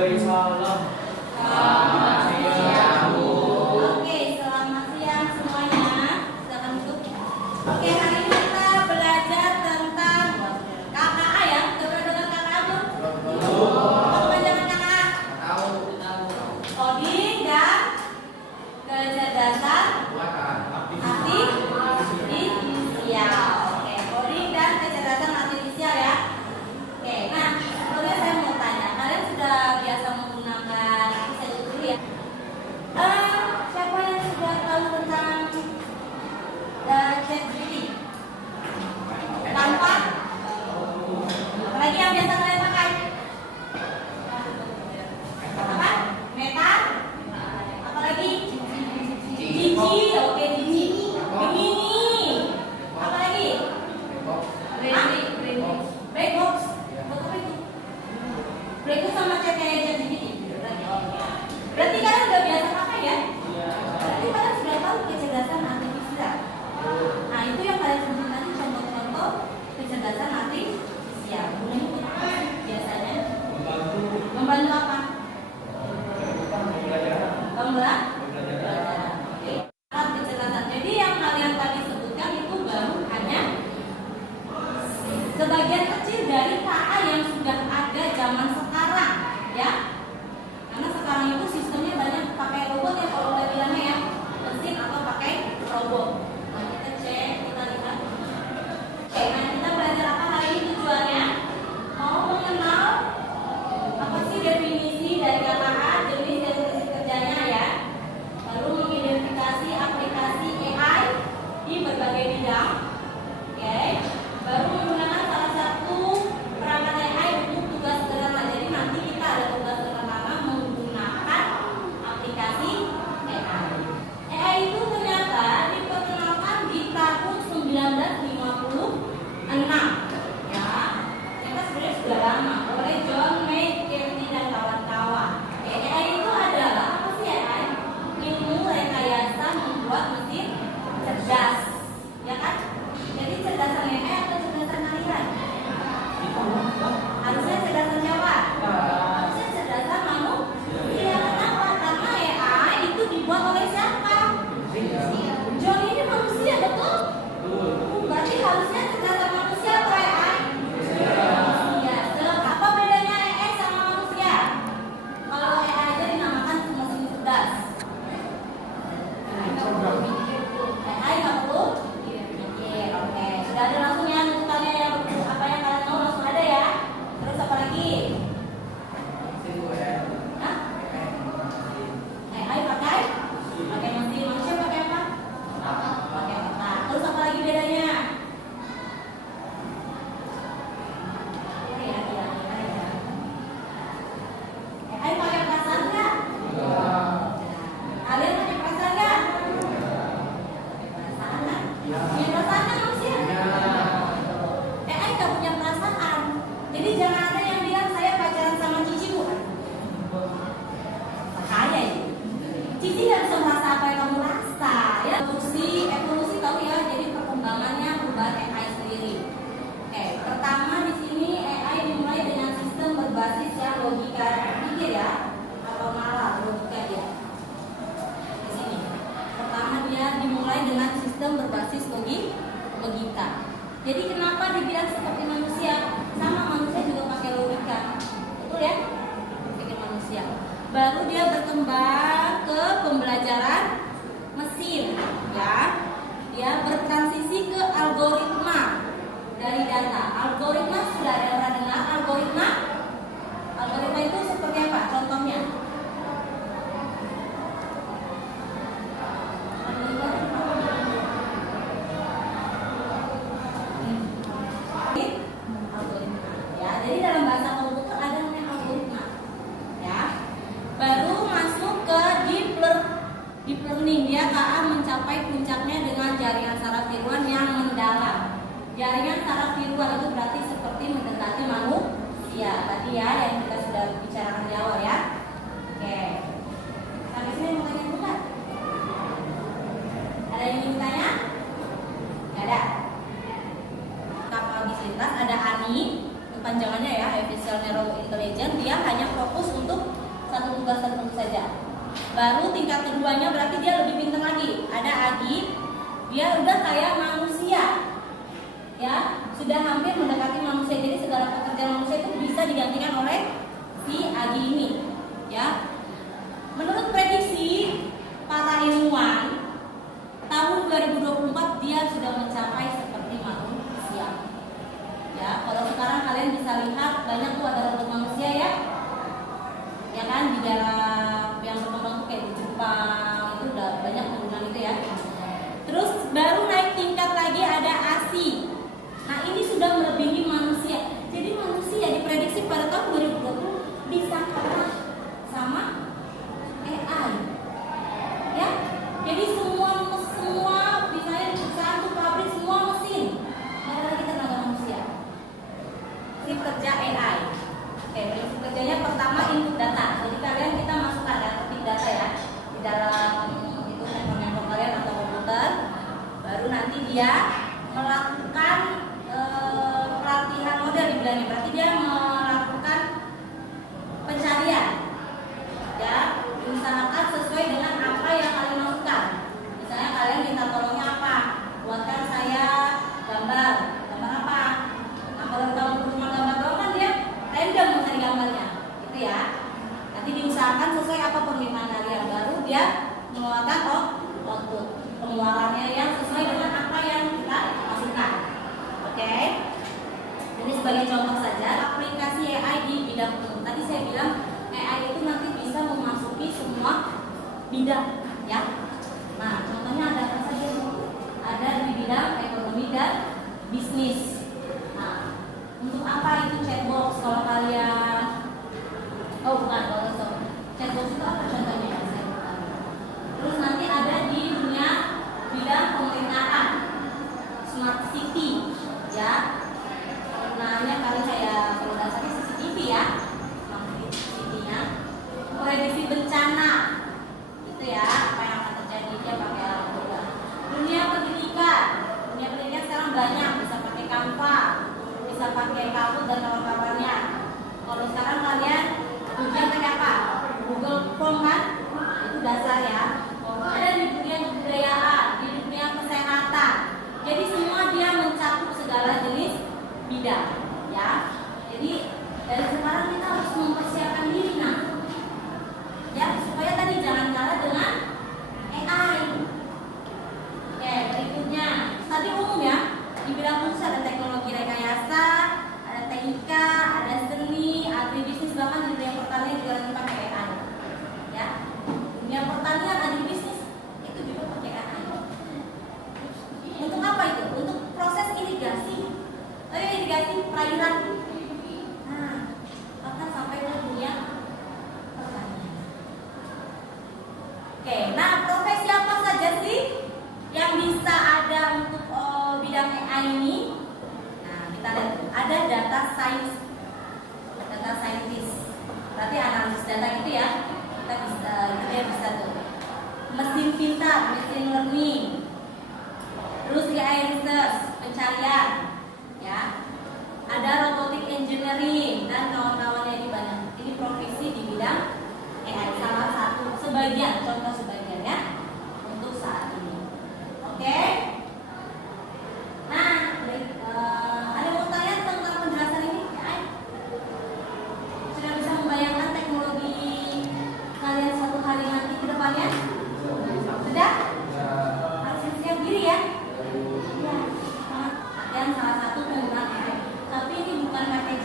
Salam. Selamat siang, Bu. Oke, selamat siang semuanya. Silakan duduk. Oke, hari ini kita belajar tentang KKA ya. Sudah dengar KKA belum? Belum. Apa kepanjangan KKA? Tahu. Coding dan kecerdasan artifisial. Oke, coding dan kecerdasan artifisial ya. Oke, nah sebelumnya saya mau tanya, kalian sudah biasa menggunakan saya dulu ya? Siapa yang sudah tahu tentang ChatGPT? Tanpa? Apalagi yang biasa kalian pakai? Apa? Meta? Apalagi? Gigi, oke Gigi. Gemini. Apalagi? Black box. Buat apa itu? Black box sama ChatGPT. Berarti kalian udah biasa pakai ya? Berarti kalian sudah tahu kecerdasan artifisial. Nah itu yang kalian sebut nanti contoh-contoh kecerdasan artifisial. Untuk apa biasanya? Membantu apa? Pembelajaran. Oke. Alat kecerdasan. Jadi yang kalian tadi sebutkan itu baru hanya sebagian kecil dari KA yang sudah ada zaman sekarang, ya. Karena sekarang itu sistemnya banyak pakai robot ya, kalau udah bilangnya ya, mesin atau pakai robot. Nah, kita cek, kita lihat. Oke, nah kita belajar apa hari ini tujuannya? Mau mengenal apa sih definisi dari KKA, jenis dan fungsi kerjanya ya. Lalu mengidentifikasi aplikasi AI di berbagai bidang. Oke, baru menggunakan salah satu perangkat AI untuk tugas sederhana. Jadi nanti kita ada tugas sederhana menggunakan aplikasi AI. AI itu ternyata diperkenalkan kepanjangannya ya, Artificial Narrow Intelligence, dia hanya fokus untuk satu tugas tertentu saja. Baru tingkat keduanya berarti dia lebih pintar lagi. Ada AGI, dia udah kayak manusia, ya, sudah hampir mendekati manusia. Jadi segala pekerjaan manusia itu bisa digantikan oleh si AGI ini, ya. Menurut prediksi para ilmuwan, tahun 2024 dia sudah mencapai seperti manusia. Ya, kalau sekarang kalian bisa lihat banyak tuh ada robot manusia ya. Ya kan, di dalam yang berkembang tuh kayak di Jepang itu udah banyak penggunaan itu ya. Terus baru naik tingkat lagi ada ASI. Nah, ini sudah melebihi manusia. Jadi manusia diprediksi pada tahun 2020 bisa kalah sama AI. Ya. Jadi semua misalnya di perusahaan tuh pabrik semua mesin. Nggak ada lagi tenaga manusia. Ini kerja AI. Oke, prinsip kerjanya pertama input data. Jadi kalian kita masukkan big data ya di dalam itu handphone kalian atau komputer. Baru nanti dia melakukan pelatihan model dibilangnya. Berarti dia melakukan pencarian. Ya, diusahakan sesuai dengan apa yang kalian masukkan. Misalnya kalian minta tolongnya apa? Buatkan saya gambar apa? Nah, kalau kamu cuma gambar doang kan dia random mencari gambarnya, gitu ya. Nanti diusahakan sesuai apa permintaan kalian, baru dia mengeluarkan output pengeluarannya yang sesuai dengan apa yang kita masukkan. Oke? Ini sebagai contoh saja aplikasi AI di bidang umum. Tadi saya bilang AI itu nanti bisa memasuki semua bidang, ya. Nah, contohnya ada apa saja? Ada di bidang ekonomi dan bisnis. Nah, untuk apa itu chatbox kalau kalian? Oh, bukan, chatbox itu apa contohnya ya? Saya bukan. Terus nanti ada di dunia bidang pemerintahan, smart city, ya. Penggunaannya kali kayak kalau dasarnya CCTV ya, smart city-nya. Prediksi bencana, itu ya, apa yang akan terjadi dia pakai alat berat. Dunia pendidikan sekarang banyak, bisa pakai Canva, bisa pakai Kahoot dan kawan-kawannya. Kalau sekarang kalian ujian pakai apa? Google Form kan? Itu dasar ya. Ada di dunia kebudayaan, di dunia kesehatan. Jadi semua dia mencakup segala jenis bidang, ya. Jadi dari sekarang kita harus mempersiapkan diri, nah, ya, supaya tadi jangan kalah dengan AI. Oke, berikutnya tadi umum ya, di bidang khusus ada teknologi rekayasa, ada TIK, ada seni, agribisnis, bahkan di dunia pertanian juga lagi pakai AI. Ya, dunia pertanian, agribisnis itu juga pakai AI. Untuk apa itu? Untuk proses irigasi, irigasi perairan. Nah, bahkan sampai ke dunia pertanian. Oke, nah profesi apa saja sih yang bisa ada untuk bidang AI ini? Nah, kita lihat ada data science, data scientist. Berarti analisis data itu ya, kita bisa, dia bisa tuh. Mesin pintar, machine learning. Terus AI research, pencarian, ya. Ada robotic engineering dan kawan-kawannya ini banyak. Ini profesi di bidang AI, salah satu sebagian, contoh sebagian ya untuk saat ini. Oke. Nah, ada mau tanya tentang penjelasan ini? Ya? Sudah bisa membayangkan teknologi kalian suatu hari nanti ke depannya? Sudah? Harus siap diri ya. Ya, dan salah satu penggunaan AI. Tapi ini bukan pakai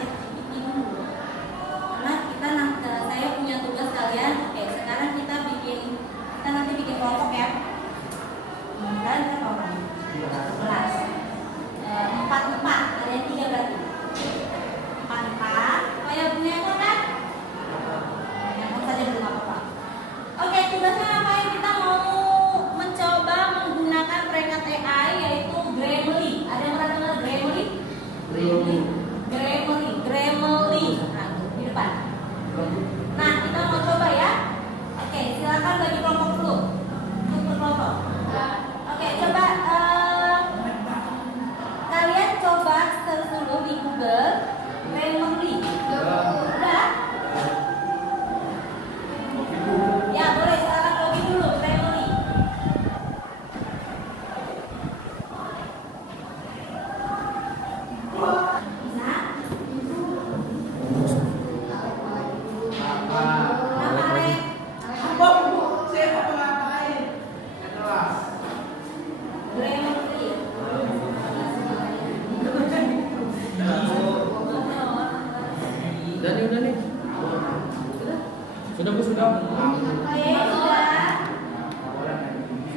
sudah. Oke, sudah.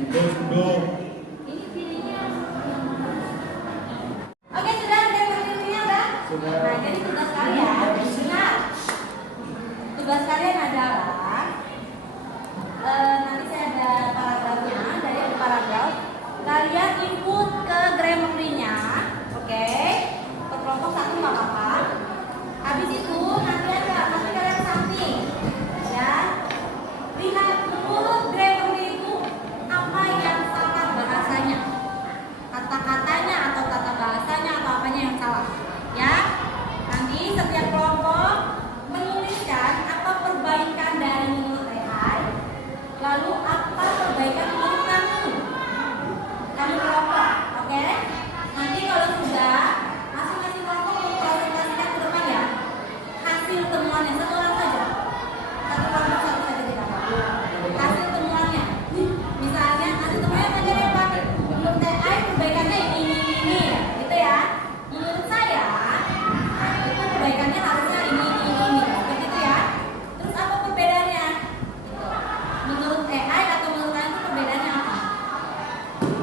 Sudah. Ini pilihnya yang mana? Oke, sudah ada yang pilihnya udah? Sudah. Nah, jadi tugas kalian, benar. Tugas kalian adalah nanti saya ada paragrafnya, dari paragraf kalian input ke Grammarly-nya, oke? Per kelompok satu nggak apa-apa. Habis itu nanti kalian samping, ya. Lihat menurut Grammarly itu apa yang salah bahasanya, kata-katanya atau tata bahasanya atau apanya yang salah, ya. Nanti setiap kelompok menuliskan apa perbaikan dari menurut AI, lalu apa perbaikan menurut kamu kelompok, oke? Nanti kalau sudah masing-masing kelompok mempresentasikan ke depan ya hasil temuannya, satu orang saja, satu kelompok satu saja, tidak apa-apa. Hasil temuannya, misalnya hasil temuannya kan jadi apa? Menurut AI perbaikannya ini, gitu ya. Menurut saya itu perbaikannya harusnya ini, begitu ya. Terus apa perbedaannya? Menurut AI atau menurut kalian itu perbedaannya apa?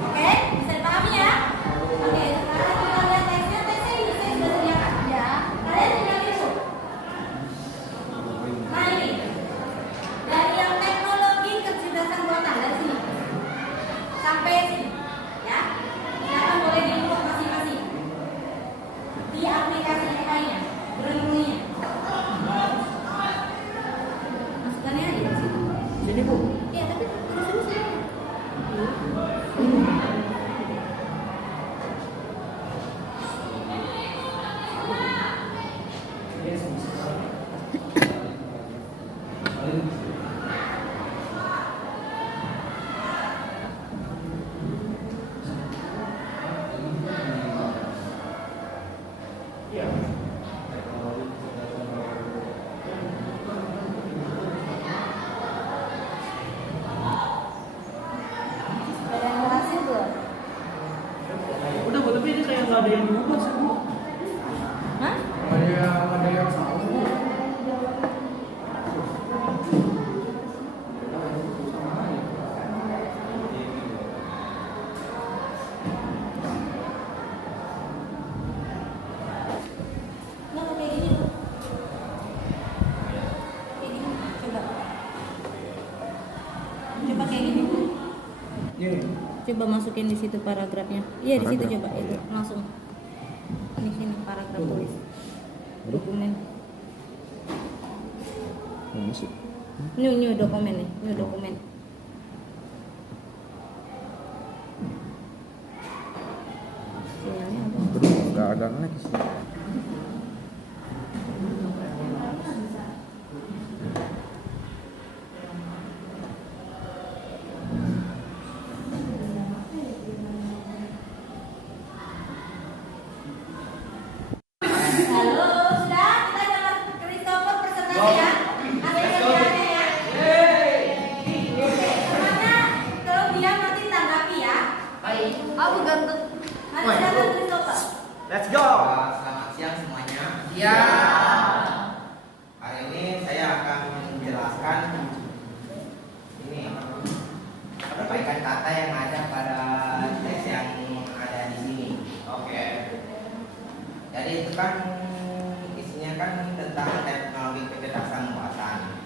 Oke, bisa dipahami ya? Oke, sekarang kita lihat teksnya ini saya sudah sediakan ya. Kalian tinggal itu. Nah ini, dari yang teknologi kecerdasan buatan dari sini sampai sini, ya. Silakan boleh diinput masing-masing di aplikasi AI-nya, Grammarly-nya. Masukkannya aja di situ. Sini Bu. Iya, tapi terus ya. Ada yang berhasil belum? Udah Bu, tapi ini kayak nggak ada yang diubah sih Bu. Hah? Ada yang salah Bu. Nggak kayak gini loh. Kayak gini, coba. Coba kayak gini. Ini. Coba masukin di situ paragrafnya. Iya di situ Paragraf. coba itu langsung. Di sini paragraf tulis. Dokumen. Masuk. New dokumen nih, new dokumen. Sinyalnya apa? Terus nggak ada lagi sih. Halo, sudah kita jangan Christopher presentasi ya. Ada kerjaannya ya. Semuanya kalau diam nanti tanggapi ya. Baik. Aku gantung. Nanti silakan Christopher. Let's go. Selamat siang semuanya. Ya. Hari ini saya akan menjelaskan ini perbaikan kata yang ada pada teks yang ada di sini. Oke. Jadi itu kan isinya kan tentang teknologi kecerdasan buatan.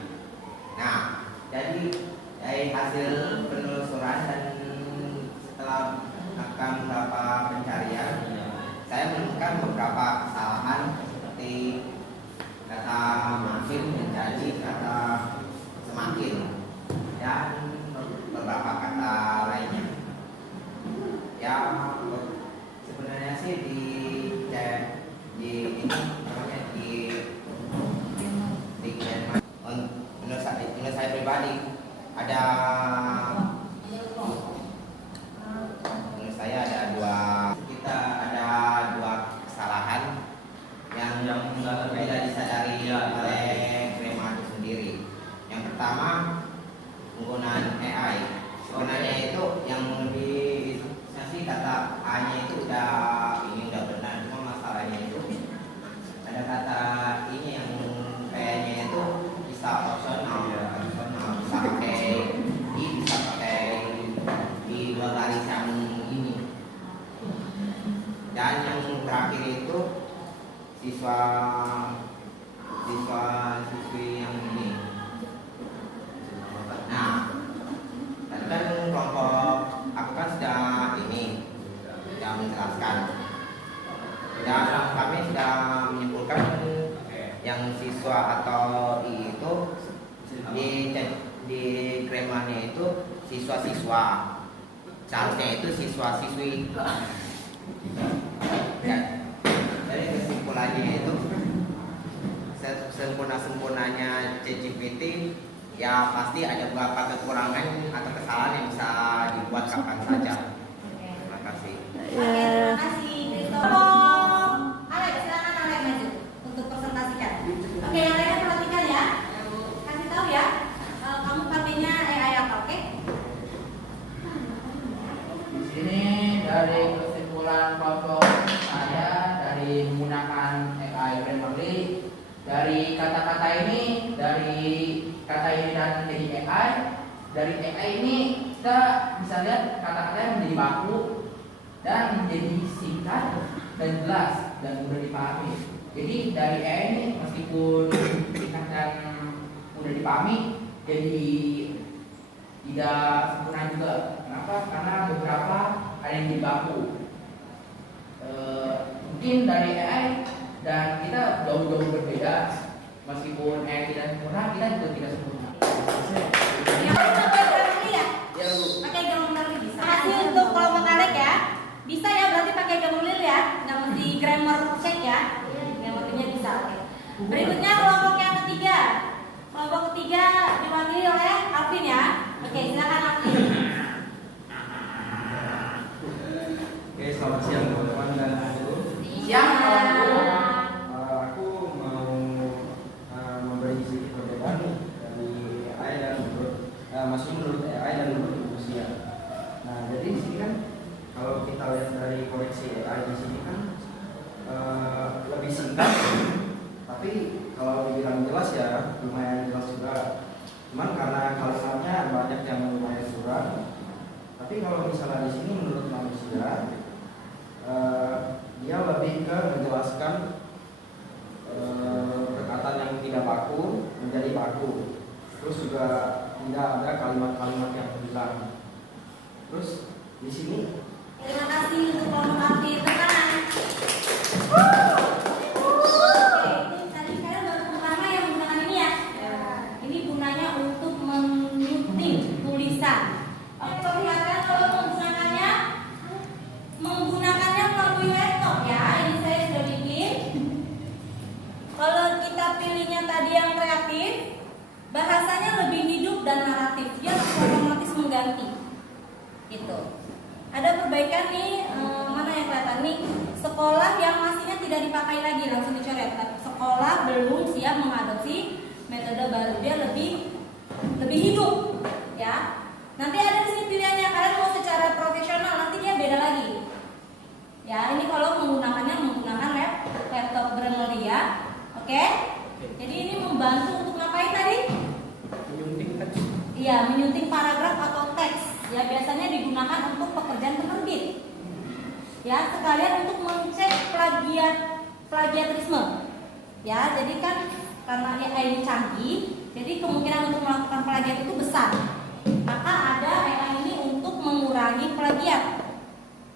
Nah, jadi dari hasil penelusuran dan setelah melakukan beberapa pencarian, saya menemukan beberapa kesalahan seperti kata makin menjadi kata semakin dan beberapa kata lainnya. Ya sebenarnya sih di ini namanya di menurut saya pribadi ada menurut saya ada dua kesalahan yang tidak disadari oleh Grema itu sendiri. Yang pertama penggunaan AI. Sebenarnya itu yang lebih sih kata A-nya itu udah benar, cuma masalahnya itu ada kata ini yang kayaknya itu bisa opsional. siswa-siswi yang ini. Nah, tadi kan kelompok aku kan sudah menjelaskan. Dan kami sudah menyimpulkan yang siswa atau itu di kremannya itu siswa-siswa, seharusnya itu siswa-siswi. Jadi kesimpulannya itu sempurna-sempurnanya ChatGPT ya pasti ada beberapa kekurangan atau kesalahan yang bisa dibuat kapan saja. Terima kasih. Oke, terima kasih Christopher. Alex, silakan Alex maju untuk presentasikan. Oke, yang lainnya perhatikan ya. Kasih tahu ya. Kamu pakainya AI apa, oke? Di sini dari kesimpulan kelompok saya dari menggunakan AI Grammarly, dari kata-kata ini, dari kata ini dan jadi AI, dari AI ini kita bisa lihat kata-katanya menjadi baku dan menjadi singkat dan jelas dan mudah dipahami. Jadi dari AI ini meskipun singkat dan mudah dipahami, jadi tidak sempurna juga. Kenapa? Karena beberapa ada yang jadi baku. Mungkin dari AI dan kita jauh-jauh berbeda. Meskipun AI tidak sempurna, kita juga tidak sempurna. Yang pakai Grammarly ya? Ya, Bu. Pakai Grammarly bisa. Kasih untuk kelompok Alex ya. Bisa ya, berarti pakai Grammarly ya. Nggak mesti grammar check ya. Grammarly-nya bisa. Oke. Berikutnya kelompok yang ketiga. Kelompok ketiga diwakili oleh Alvin ya. Oke, silakan Alvin. Oke, selamat siang teman-teman dan ibu. Siang, Iya. Aku mau memberi sedikit perbedaan nih dari AI dan menurut AI dan menurut manusia. Nah, jadi di sini kan kalau kita lihat dari koleksi AI di sini kan lebih singkat, tapi kalau dibilang jelas ya lumayan jelas juga. Cuman karena kalimatnya banyak yang lumayan kurang. Tapi kalau misalnya di sini menurut manusia dia lebih ke menjelaskan perkataan yang tidak baku menjadi baku. Terus juga tidak ada kalimat-kalimat yang hilang. Terus di sini Terima kasih untuk kelompok Alvin. Tenang. Oke, itu tadi kalian baru pertama yang menggunakan ini ya. Ini gunanya untuk menyunting tulisan. Oke, perlihatkan kalau menggunakannya melalui laptop ya. Ini saya sudah bikin. Kalau kita pilihnya tadi yang kreatif, bahasanya lebih hidup dan naratif. Dia otomatis mengganti. Gitu. Ada perbaikan nih, mana yang kelihatan nih? Sekolah yang masihnya tidak dipakai lagi langsung dicoret. Sekolah belum siap mengadopsi metode baru, dia lebih hidup, ya. Nanti ada di sini pilihannya, kalian mau secara profesional, nanti dia beda lagi. Ya, ini kalau menggunakan laptop Grammarly ya, oke? Jadi ini membantu untuk ngapain tadi? menyunting teks. Iya, menyunting paragraf atau teks. Ya, biasanya digunakan untuk pekerjaan penerbit. Ya, sekalian untuk mengecek plagiarisme. Ya, jadi kan karena AI ini canggih, jadi kemungkinan untuk melakukan plagiat itu besar. Maka ada AI ini untuk mengurangi plagiat.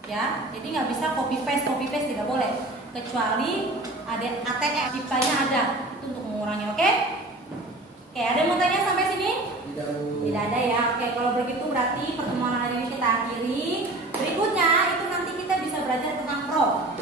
Ya, jadi nggak bisa copy paste tidak boleh. Kecuali ada ATM ciptanya ada itu untuk mengurangi. Oke? Oke, ada yang mau tanya sampai sini? Tidak ada ya. Oke, kalau begitu berarti pertemuan hari ini kita akhiri. Berikutnya itu nanti kita bisa belajar tentang prompt.